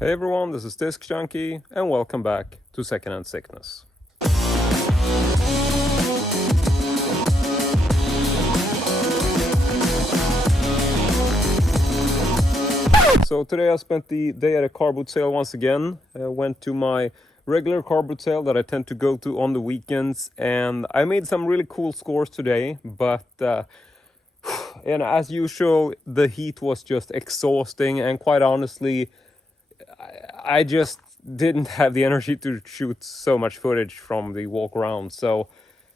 Hey everyone, this is Disc Junkie, and welcome back to Secondhand Sickness. So today I spent the day at a car boot sale once again. Went to my regular car boot sale that I tend to go to on the weekends, and I made some really cool scores today, but and as usual, the heat was just exhausting, and quite honestly, I just didn't have the energy to shoot so much footage from the walk around. So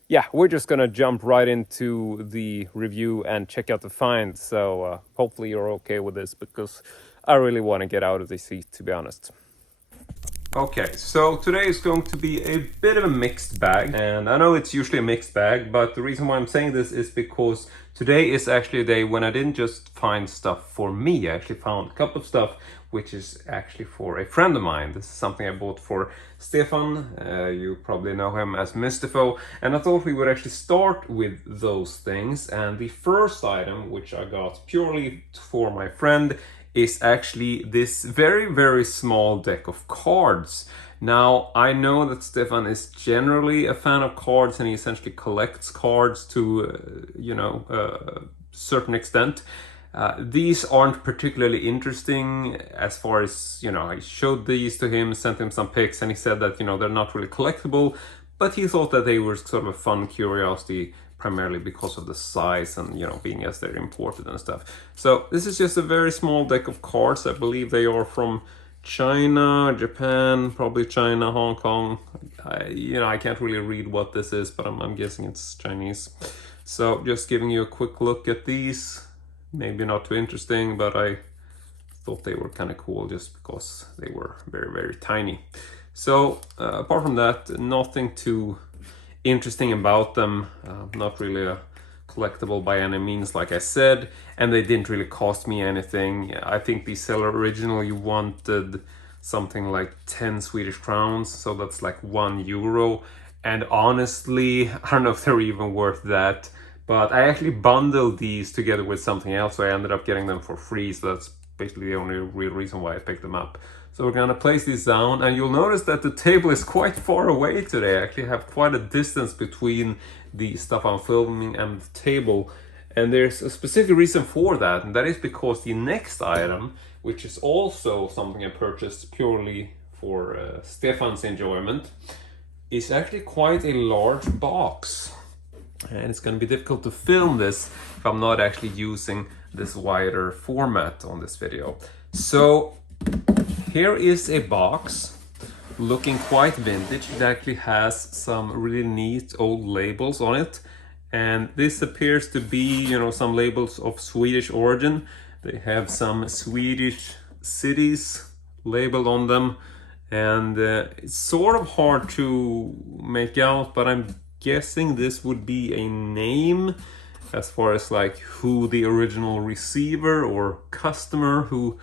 yeah, we're just gonna jump right into the review and check out the find. So hopefully you're okay with this, because I really want to get out of this heat, to be honest. Okay, so today is going to be a bit of a mixed bag, and I know it's usually a mixed bag, but the reason why I'm saying this is because today is actually a day when I didn't just find stuff for me. I actually found a couple of stuff which is actually for a friend of mine. This is something I bought for Stefan. You probably know him as Mystifo, and I thought we would actually start with those things. And the first item, which I got purely for my friend, is actually this very, very small deck of cards. Now, I know that Stefan is generally a fan of cards, and he essentially collects cards to, certain extent. These aren't particularly interesting as far as, I showed these to him, sent him some pics, and he said that, they're not really collectible, but he thought that they were sort of a fun curiosity, primarily because of the size and, being as they're imported and stuff. So this is just a very small deck of cards. I believe they are from China, Japan, probably China, Hong Kong. I can't really read what this is, but I'm guessing it's Chinese. So just giving you a quick look at these. Maybe not too interesting, but I thought they were kind of cool just because they were very, very tiny. So apart from that, nothing too interesting about them. Not really a collectible by any means, like I said, and they didn't really cost me anything. I think the seller originally wanted something like 10 Swedish crowns, so that's like €1. And honestly, I don't know if they're even worth that. But I actually bundled these together with something else, so I ended up getting them for free. So that's basically the only real reason why I picked them up. So we're gonna place these down, and you'll notice that the table is quite far away today. I actually have quite a distance between the stuff I'm filming and the table. And there's a specific reason for that, and that is because the next item, which is also something I purchased purely for Stefan's enjoyment, is actually quite a large box. And it's going to be difficult to film this if I'm not actually using this wider format on this video. So here is a box looking quite vintage. It actually has some really neat old labels on it. And this appears to be, some labels of Swedish origin. They have some Swedish cities labeled on them. And it's sort of hard to make out, but I'm guessing this would be a name as far as like who the original receiver or customer who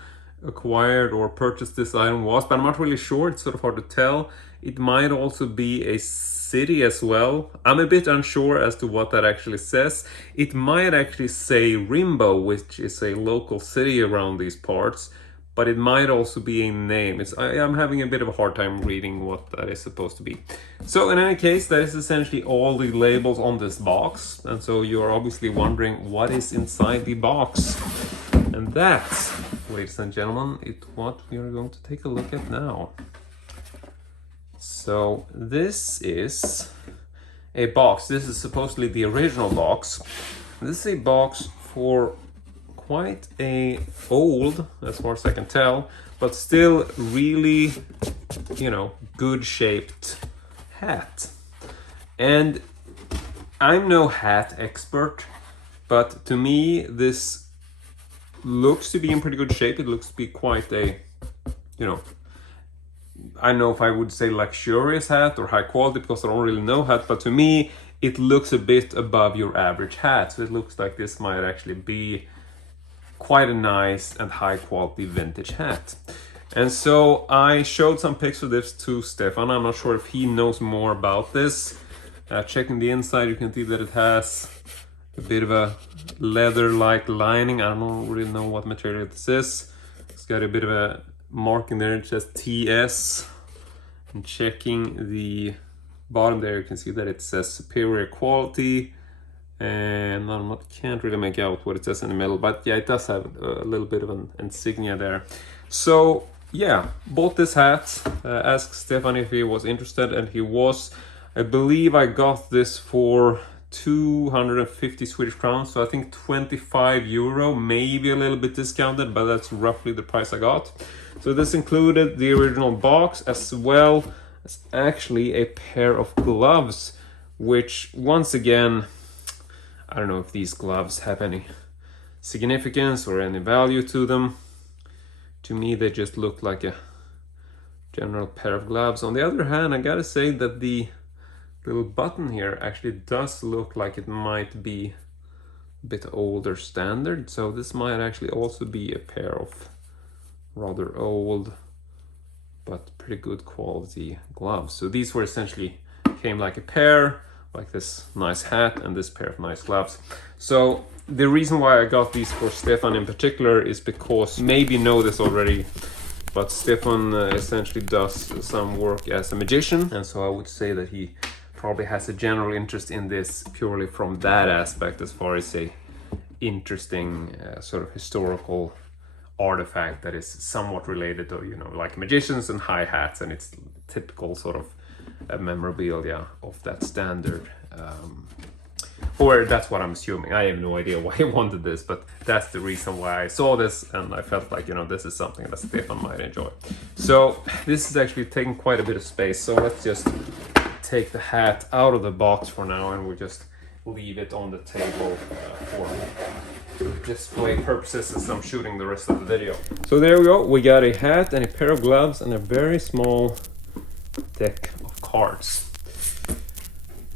acquired or purchased this item was, but I'm not really sure. It's sort of hard to tell. It might also be a city as well. I'm a bit unsure as to what that actually says. It might actually say Rimbo, which is a local city around these parts, but it might also be a name. I'm having a bit of a hard time reading what that is supposed to be. So in any case, that is essentially all the labels on this box. And so you're obviously wondering what is inside the box. And that, ladies and gentlemen, is what we are going to take a look at now. So this is a box. This is supposedly the original box. This is a box for quite a old, as far as I can tell, but still really, good shaped hat. And I'm no hat expert, but to me this looks to be in pretty good shape. It looks to be quite a, I don't know if I would say luxurious hat or high quality, because I don't really know hat, but to me it looks a bit above your average hat. So it looks like this might actually be quite a nice and high quality vintage hat. And so I showed some pics of this to Stefan. I'm not sure if he knows more about this. Checking the inside, you can see that it has a bit of a leather-like lining. I don't really know what material this is. It's got a bit of a marking there, it says TS. And checking the bottom there, you can see that it says superior quality. And can't really make out what it says in the middle, but yeah, it does have a little bit of an insignia there. So yeah, bought this hat, asked Stefan if he was interested, and he was. I believe I got this for 250 Swedish crowns, so I think 25 euro, maybe a little bit discounted, but that's roughly the price I got. So this included the original box as well as actually a pair of gloves, which once again, I don't know if these gloves have any significance or any value to them. To me, they just look like a general pair of gloves. On the other hand, I gotta say that the little button here actually does look like it might be a bit older standard. So this might actually also be a pair of rather old but pretty good quality gloves. So these were essentially came like a pair, like this nice hat and this pair of nice gloves. So the reason why I got these for Stefan in particular is because, maybe you know this already, but Stefan essentially does some work as a magician, and so I would say that he probably has a general interest in this purely from that aspect, as far as a interesting sort of historical artifact that is somewhat related to, you know, like magicians and high hats, and it's typical sort of memorabilia of that standard. Or that's what I'm assuming. I have no idea why he wanted this, but that's the reason why I saw this, and I felt like, you know, this is something that Stefan might enjoy. So this is actually taking quite a bit of space, so let's just take the hat out of the box for now, and we'll just leave it on the table for display purposes as I'm shooting the rest of the video. So there we go, we got a hat and a pair of gloves and a very small deck of cards.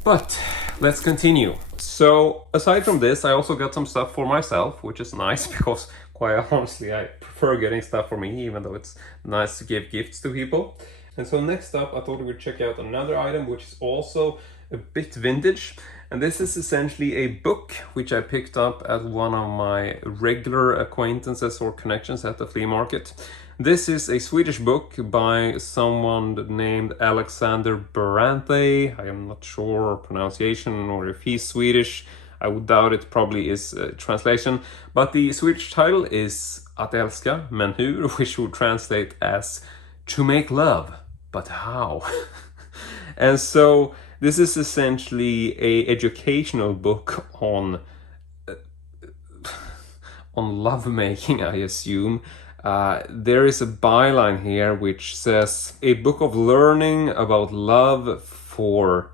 But let's continue. So aside from this, I also got some stuff for myself, which is nice, because quite honestly I prefer getting stuff for me, even though it's nice to give gifts to people. And so next up, I thought we would check out another item which is also a bit vintage, and this is essentially a book which I picked up at one of my regular acquaintances or connections at the flea market. This is a Swedish book by someone named Alexander Berante. I am not sure pronunciation or if he's Swedish. I would doubt it, probably is a translation. But the Swedish title is Att älska, men hur, which would translate as to make love, but how? And so this is essentially a educational book on lovemaking, I assume. There is a byline here which says a book of learning about love for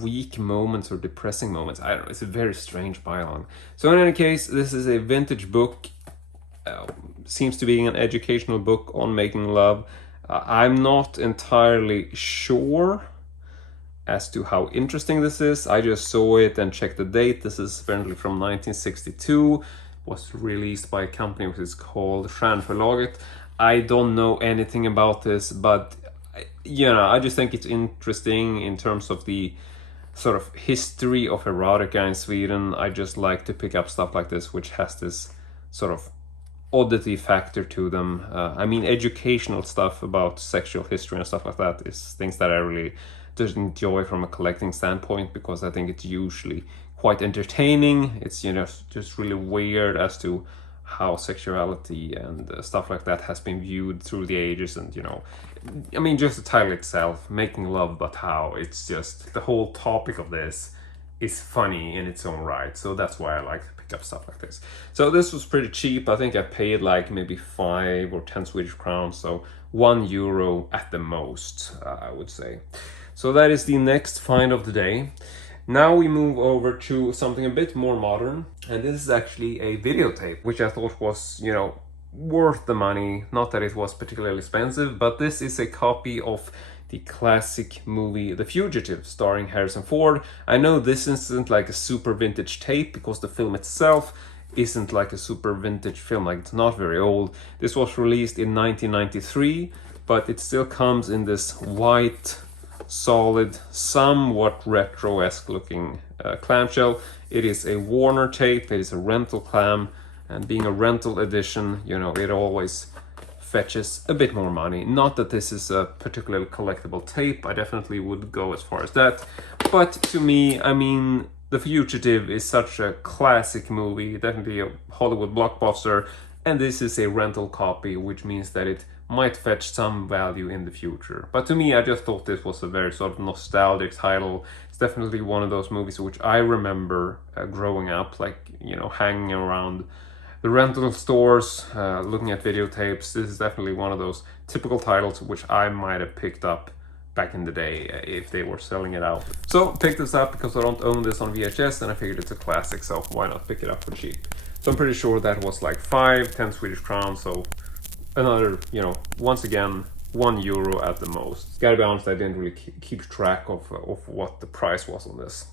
weak moments or depressing moments. I don't know, it's a very strange byline. So in any case, this is a vintage book. Seems to be an educational book on making love. I'm not entirely sure as to how interesting this is. I just saw it and checked the date. This is apparently from 1962. Was released by a company which is called Stjärnförlaget. I don't know anything about this, but you know, I just think it's interesting in terms of the sort of history of erotica in Sweden. I just like to pick up stuff like this, which has this sort of oddity factor to them. I mean, educational stuff about sexual history and stuff like that is things that I really just enjoy from a collecting standpoint, because I think it's usually quite entertaining. It's, you know, just really weird as to how sexuality and stuff like that has been viewed through the ages. And, you know, I mean, just the title itself, making love but how, it's just the whole topic of this is funny in its own right. So that's why I like to pick up stuff like this. So this was pretty cheap. I think I paid like maybe 5 or 10 Swedish crowns, so €1 at the most, I would say. So that is the next find of the day. Now we move over to something a bit more modern, and this is actually a videotape, which I thought was, you know, worth the money. Not that it was particularly expensive, but this is a copy of the classic movie The Fugitive, starring Harrison Ford. I know this isn't like a super vintage tape, because the film itself isn't like a super vintage film, like it's not very old. This was released in 1993, but it still comes in this white, solid, somewhat retro-esque looking clamshell. It is a Warner tape, it is a rental clam, and being a rental edition, you know, it always fetches a bit more money. Not that this is a particularly collectible tape, I definitely would go as far as that, but to me, I mean, The Fugitive is such a classic movie, definitely a Hollywood blockbuster, and this is a rental copy, which means that it might fetch some value in the future. But to me, I just thought this was a very sort of nostalgic title. It's definitely one of those movies which I remember growing up, like, you know, hanging around the rental stores, looking at videotapes. This is definitely one of those typical titles which I might have picked up back in the day if they were selling it out. So picked this up because I don't own this on VHS and I figured it's a classic, so why not pick it up for cheap. So I'm pretty sure that was like 5-10 Swedish crowns, so another, you know, once again, €1 at the most. Gotta be honest, I didn't really keep track of what the price was on this.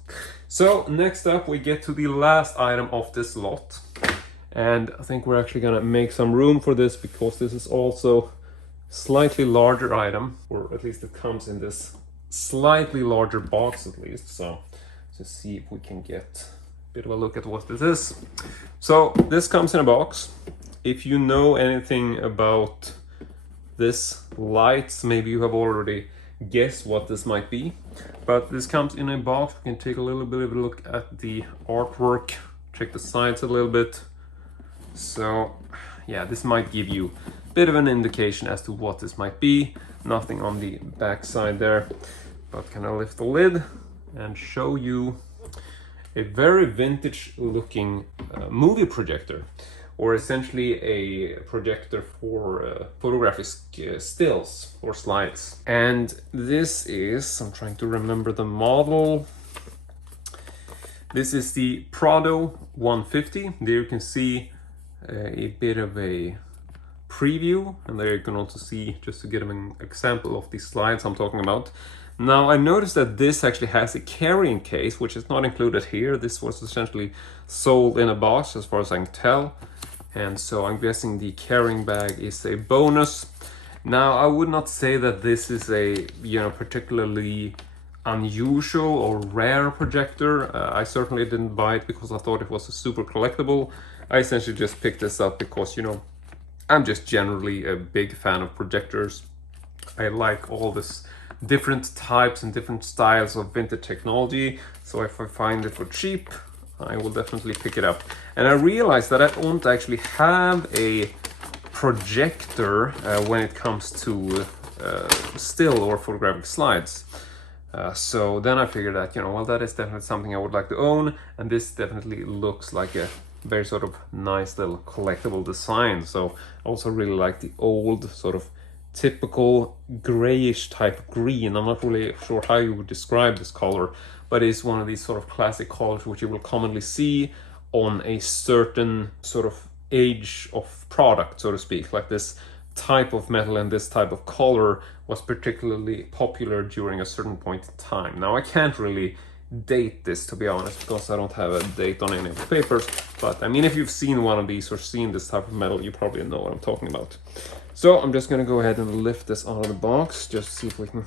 So next up we get to the last item of this lot. And I think we're actually gonna make some room for this because this is also slightly larger item, or at least it comes in this slightly larger box at least. So let's see if we can get a bit of a look at what this is. So this comes in a box. If you know anything about this lights, maybe you have already guessed what this might be, but this comes in a box. We can take a little bit of a look at the artwork, check the sides a little bit. So yeah, this might give you a bit of an indication as to what this might be. Nothing on the back side there, but can I lift the lid and show you a very vintage looking movie projector, or essentially a projector for photographic stills or slides. And this is, I'm trying to remember the model. This is the Prado 150. There you can see a bit of a preview, and there you can also see, just to get an example of the slides I'm talking about. Now I noticed that this actually has a carrying case, which is not included here. This was essentially sold in a box as far as I can tell, and so I'm guessing the carrying bag is a bonus. Now I would not say that this is a, you know, particularly unusual or rare projector. I certainly didn't buy it because I thought it was a super collectible. I essentially just picked this up because, you know, I'm just generally a big fan of projectors. I like all this different types and different styles of vintage technology, so if I find it for cheap, I will definitely pick it up. And I realized that I don't actually have a projector when it comes to still or photographic slides. So then I figured that, you know, well, that is definitely something I would like to own, and this definitely looks like a very sort of nice little collectible design. So I also really like the old sort of typical grayish type green. I'm not really sure how you would describe this color, but it's one of these sort of classic colors which you will commonly see on a certain sort of age of product, so to speak. Like this type of metal and this type of color was particularly popular during a certain point in time. Now I can't really date this, to be honest, because I don't have a date on any of the papers, but I mean, if you've seen one of these or seen this type of metal, you probably know what I'm talking about. So I'm just gonna go ahead and lift this out of the box, just to see if we can,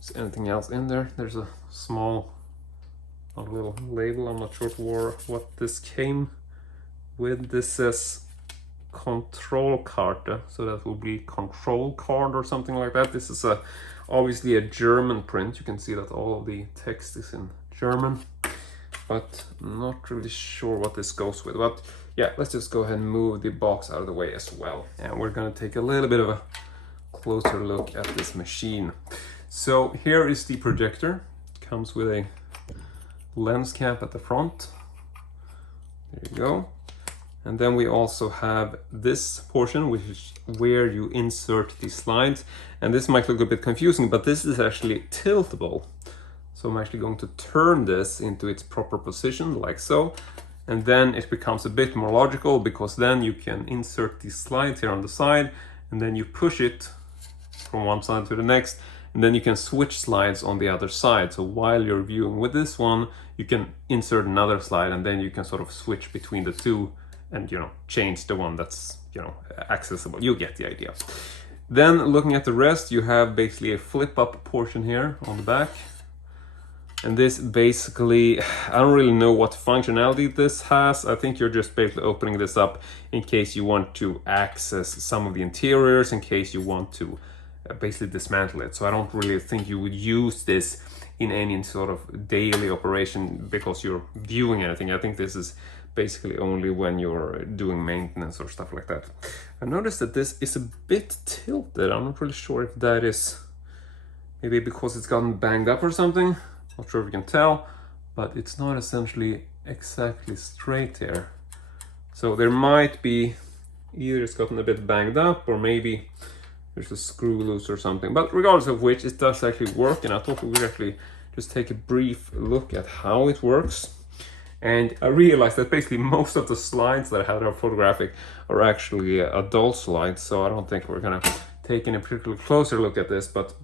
is anything else in there. There's a small little label. I'm not sure what this came with. This says control card, so that will be control card or something like that. This is obviously a German print. You can see that all of the text is in German, but I'm not really sure what this goes with. But yeah, let's just go ahead and move the box out of the way as well. And we're gonna take a little bit of a closer look at this machine. So here is the projector. It comes with a lens cap at the front. There you go. And then we also have this portion, which is where you insert the slides. And this might look a bit confusing, but this is actually tiltable. So I'm actually going to turn this into its proper position, like so. And then it becomes a bit more logical, because then you can insert these slides here on the side, and then you push it from one side to the next, and then you can switch slides on the other side. So while you're viewing with this one, you can insert another slide, and then you can sort of switch between the two and, you know, change the one that's, you know, accessible. You get the idea. Then looking at the rest, you have basically a flip up portion here on the back. And this basically, I don't really know what functionality this has. I think you're just basically opening this up in case you want to access some of the interiors, in case you want to basically dismantle it. So I don't really think you would use this in any sort of daily operation because you're viewing anything. I think this is basically only when you're doing maintenance or stuff like that. I noticed that this is a bit tilted. I'm not really sure if that is maybe because it's gotten banged up or something. Not sure if you can tell, but it's not essentially exactly straight here. So there might be either it's gotten a bit banged up or maybe there's a screw loose or something. But regardless of which, it does actually work, and I thought we would actually just take a brief look at how it works. And I realized that basically most of the slides that I had are photographic are actually adult slides, so I don't think we're gonna take any particular closer look at this, but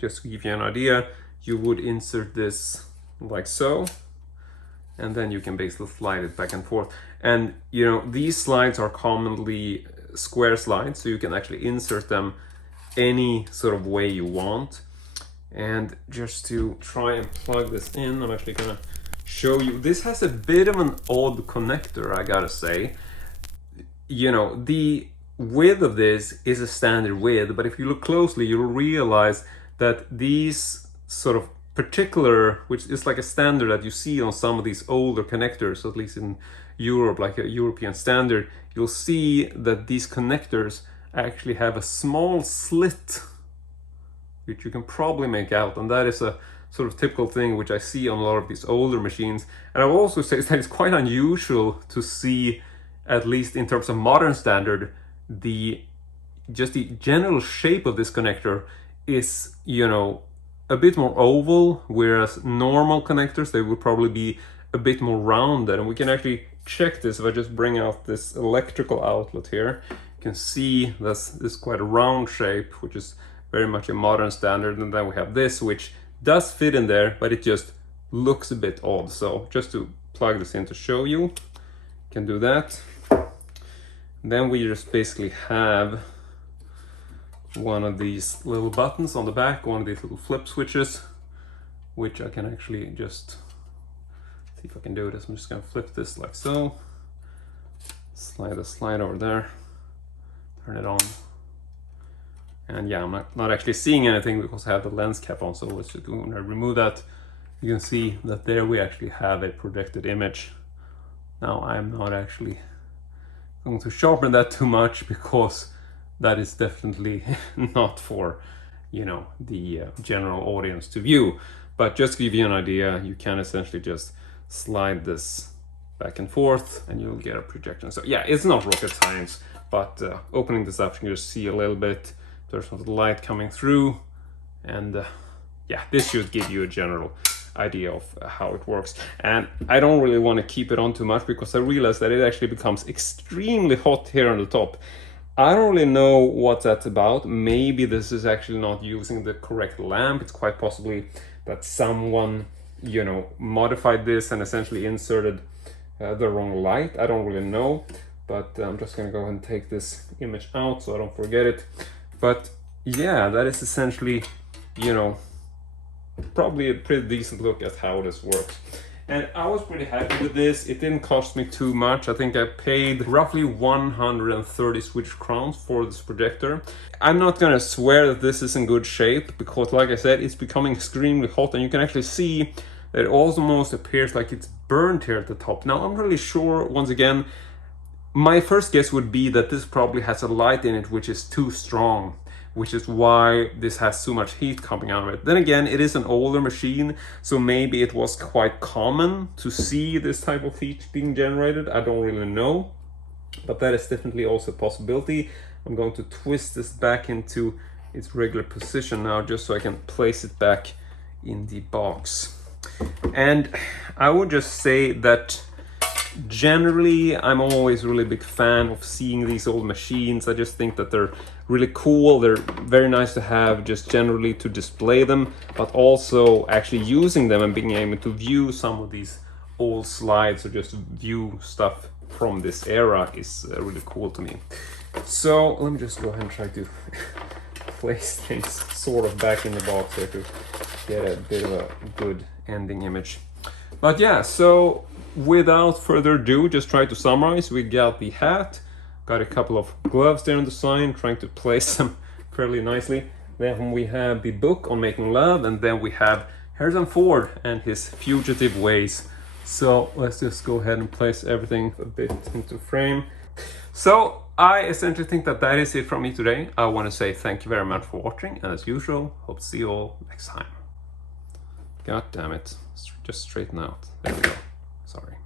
just to give you an idea, you would insert this like so, and then you can basically slide it back and forth. And you know, these slides are commonly square slides, so you can actually insert them any sort of way you want. And just to try and plug this in, I'm actually gonna show you. This has a bit of an odd connector, I gotta say. You know, the width of this is a standard width, but if you look closely, you'll realize that these sort of particular, which is like a standard that you see on some of these older connectors, at least in Europe, like a European standard, you'll see that these connectors actually have a small slit, which you can probably make out, and that is a sort of typical thing which I see on a lot of these older machines. And I will also say that it's quite unusual to see, at least in terms of modern standard, just the general shape of this connector is, you know, a bit more oval, whereas normal connectors, they would probably be a bit more rounded. And we can actually check this if I just bring out this electrical outlet here. You can see this is quite a round shape, which is very much a modern standard. And then we have this, which does fit in there, but it just looks a bit odd. So just to plug this in to show you, you can do that. Then we just basically have one of these little buttons on the back, one of these little flip switches, which I can actually just see if I can do this. I'm just gonna flip this like so, slide the slide over there, turn it on. And yeah, I'm not actually seeing anything because I have the lens cap on, so let's just when I remove that, you can see that there we actually have a projected image. Now I'm not actually going to sharpen that too much because that is definitely not for, you know, the general audience to view. But just to give you an idea, you can essentially just slide this back and forth and you'll get a projection. So yeah, it's not rocket science, but opening this up, you can just see a little bit. There's some light coming through, and yeah, this should give you a general idea of how it works. And I don't really want to keep it on too much because I realize that it actually becomes extremely hot here on the top. I don't really know what that's about. Maybe this is actually not using the correct lamp. It's quite possibly that someone, you know, modified this and essentially inserted the wrong light. I don't really know, but I'm just gonna go ahead and take this image out so I don't forget it. But yeah, that is essentially, you know, probably a pretty decent look at how this works. And I was pretty happy with this. It didn't cost me too much. I think I paid roughly 130 Swedish crowns for this projector. I'm not gonna swear that this is in good shape because, like I said, it's becoming extremely hot, and you can actually see that it almost appears like it's burnt here at the top. Now, I'm really sure, once again, my first guess would be that this probably has a light in it which is too strong, which is why this has so much heat coming out of it. Then again, it is an older machine, so maybe it was quite common to see this type of heat being generated. I don't really know, but that is definitely also a possibility. I'm going to twist this back into its regular position now, just so I can place it back in the box. And I would just say that generally, I'm always really big fan of seeing these old machines. I just think that they're really cool. They're very nice to have just generally to display them, but also actually using them and being able to view some of these old slides or just view stuff from this era is really cool to me. So let me just go ahead and try to place things sort of back in the box here to get a bit of a good ending image. But yeah, so without further ado, just try to summarize. We got the hat, got a couple of gloves there on the side, trying to place them fairly nicely. Then we have the book on making love, and then we have Harrison Ford and his fugitive ways. So let's just go ahead and place everything a bit into frame. So I essentially think that that is it from me today. I want to say thank you very much for watching, and as usual, hope to see you all next time. God damn it, just straighten out. There we go. Sorry.